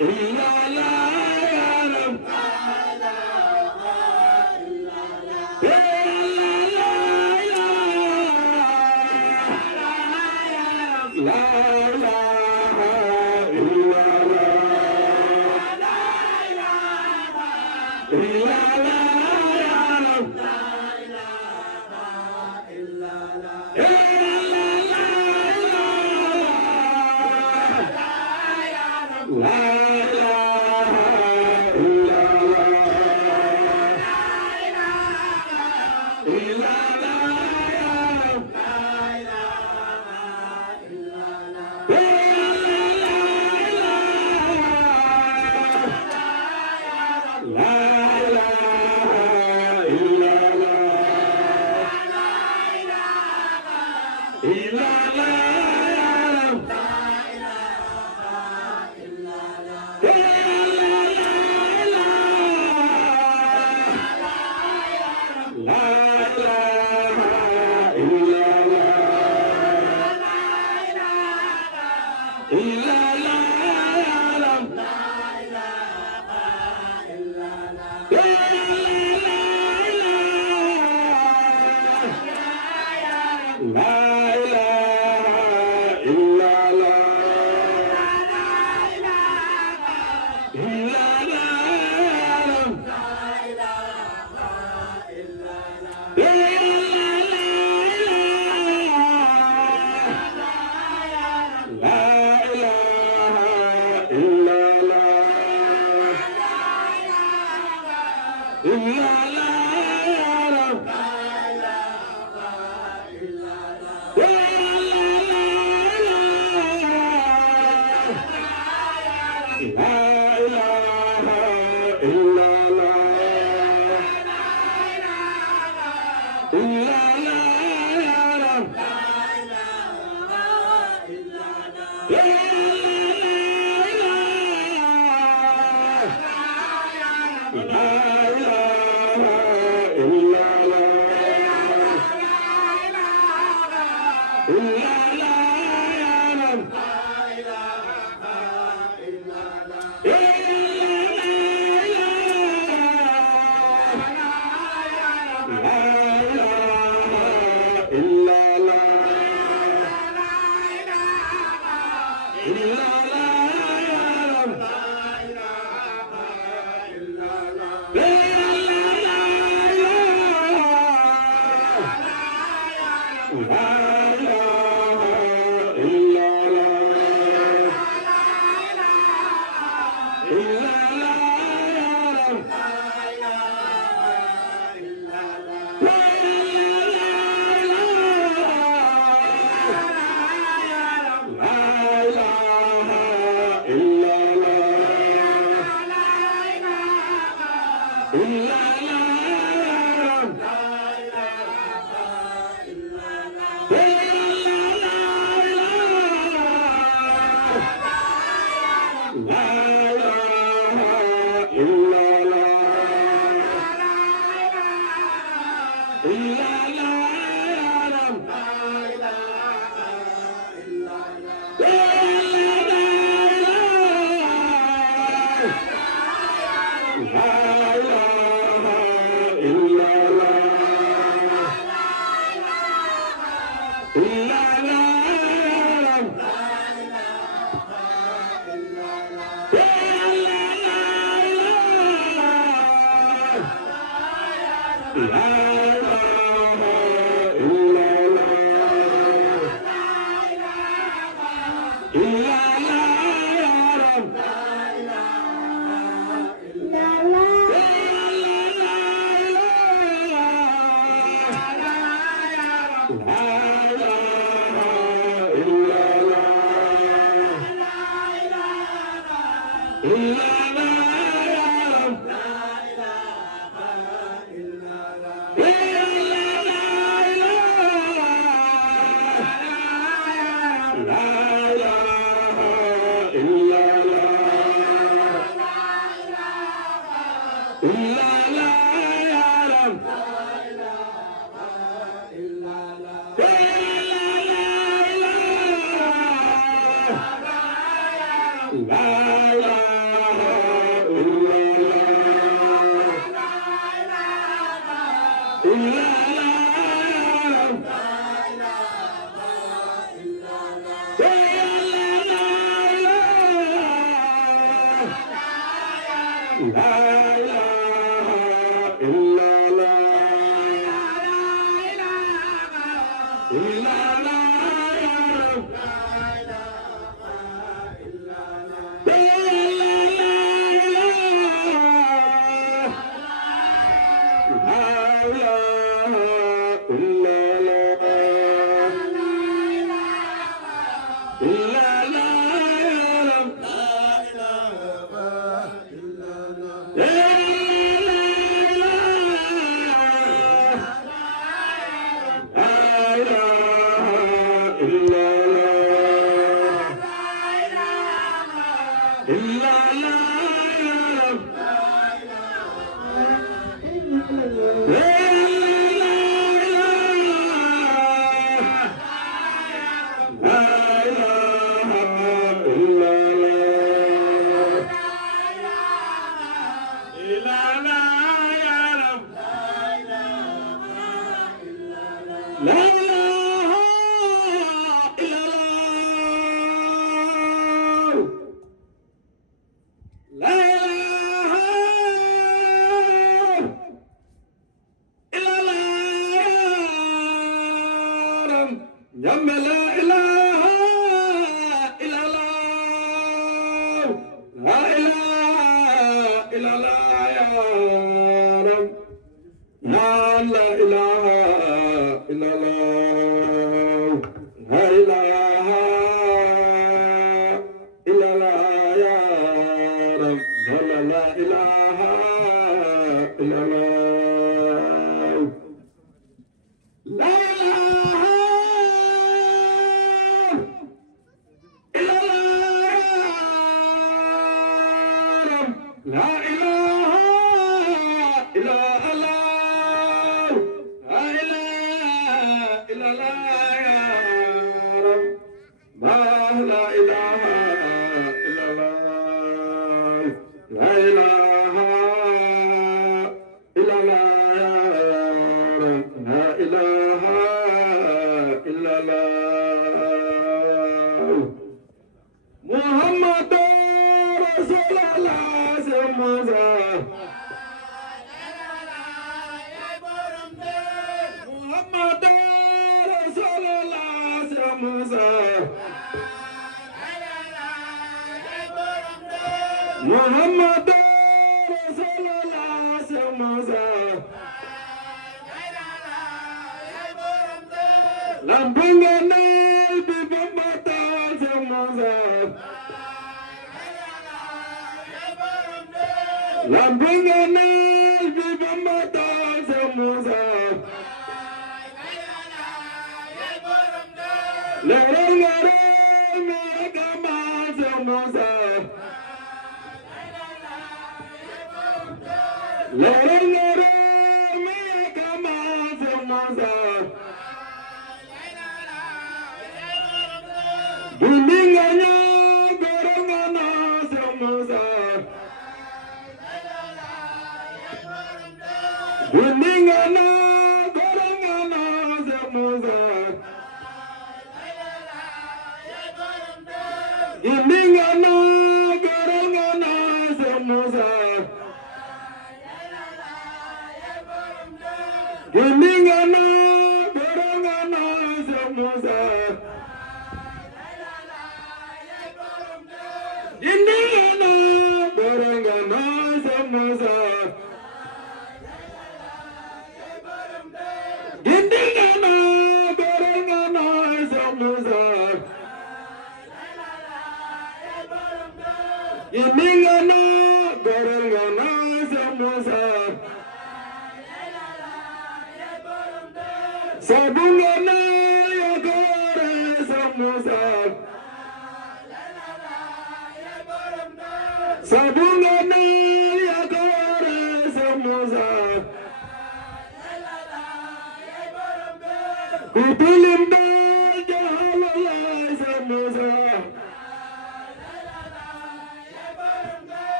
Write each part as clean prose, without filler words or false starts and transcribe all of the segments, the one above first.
La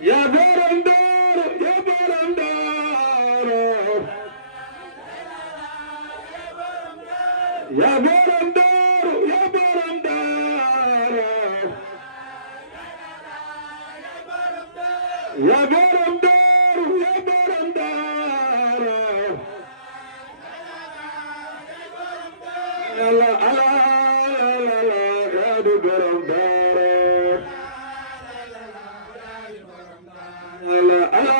Ya borom daaru ya borom daaru ya borom daaru ya borom daaru ya borom daaru ya borom daaru Allah Allah ya du borom daaru Allah Allah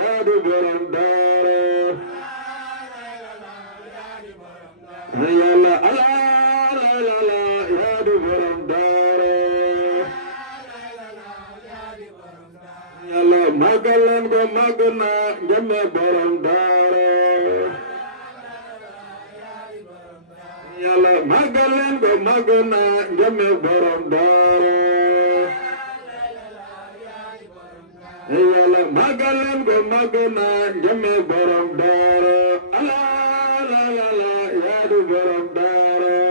ya du borom daaru Allah Allah ya du borom daaru Allah magalan go magna jamme borom daaru Allah magalan go magna jamme borom daaru Allah magalan go magna jamme borom daaru Allah ya du borom daaru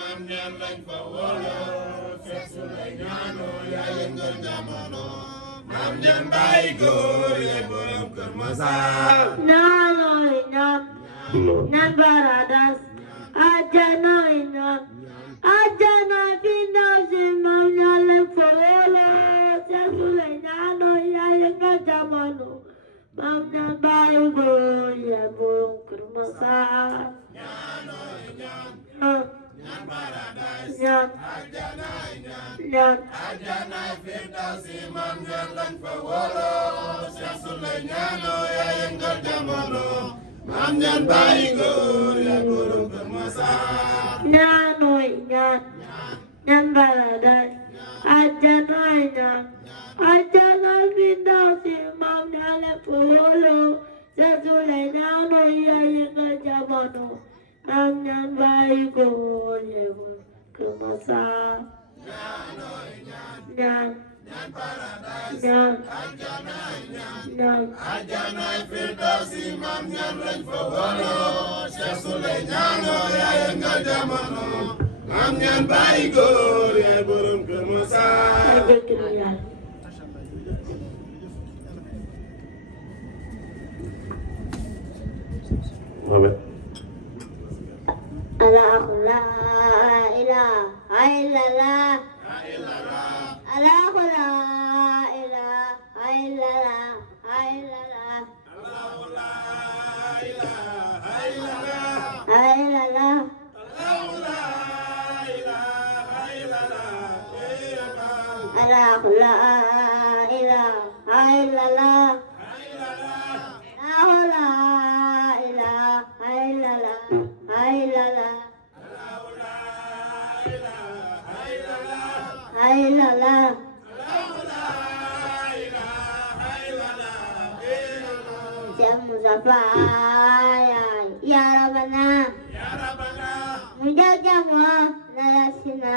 maam ñaan lañ fa wóoloo Seex Suleymaanu yaa yëngal jamono maam ñaan bàyyi góor yaay borom Kër Masaar ñaanoy ñaan ñaan baradas ajanoy ñaan ajana fi ndaw si maam ñaan lañ fa wóoloo Seex Suleymaanu yaa yëngal jamono maam ñaan bàyyi góor yaay borom Kër Masaar ñaanoy ñaan ñaan baradas ñaan ajanaay ñaan ñaan ajanaay firdawsi maam ñaan lañ fa wóoloo Seex Suleymaanu yaa yëngal jamono maam ñaan bàyyi góor yaay borom Kër Masaar ñaanoy ñaan ñaan baradas ajanoy ñaan ajana fi ndaw si maam ñaan lañ fa wóoloo Seex Suleymaanu yaa yëngal jamono maam ñaan bàyyi góor yaay borom Kër Masaar ñaan ñaan ñaan ajanaay firdawsi maam ñaan lañ fa wóoloo Seex Suleymaanu yaa yëngal jamono maam ñaan bàyyi góor yaay borom Kër Masaar ay dëgg la yàlla Allahu la ilaha illallah Allahu la ilaha illallah illallah illallah Allahu la ilaha illallah Allahu la ilaha illallah illallah illallah Seex Mustafa ya Rabbana mu jagamo na yasina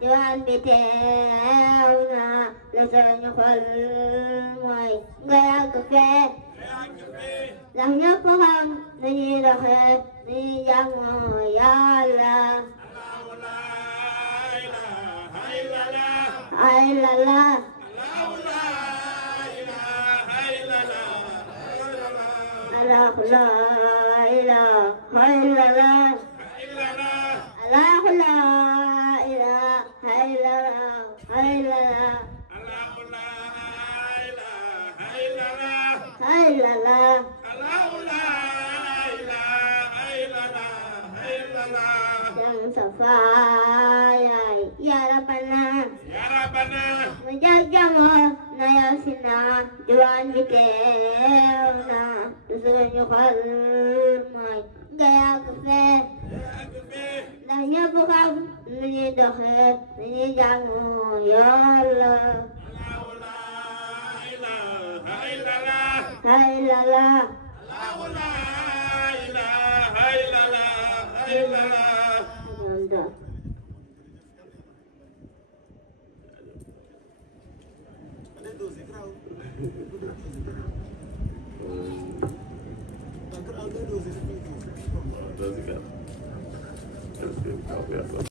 diwaan bi teew na la sañu xol mooy nga yàgg fee ndax ñëpp xam nu ñuy doxee nu ñuy jaamoo Yàlla ay lala Allahu la ilaha illallah Allahu la ilaha illallah illallah illallah Mustafa ya Rabbana mu jagamo na yasina diwaan bi teew na lu suñu xol mooy nga yàgg fee ndax ñëpp xam nu ñuy doxee nu ñuy jaamoo Yàlla illallah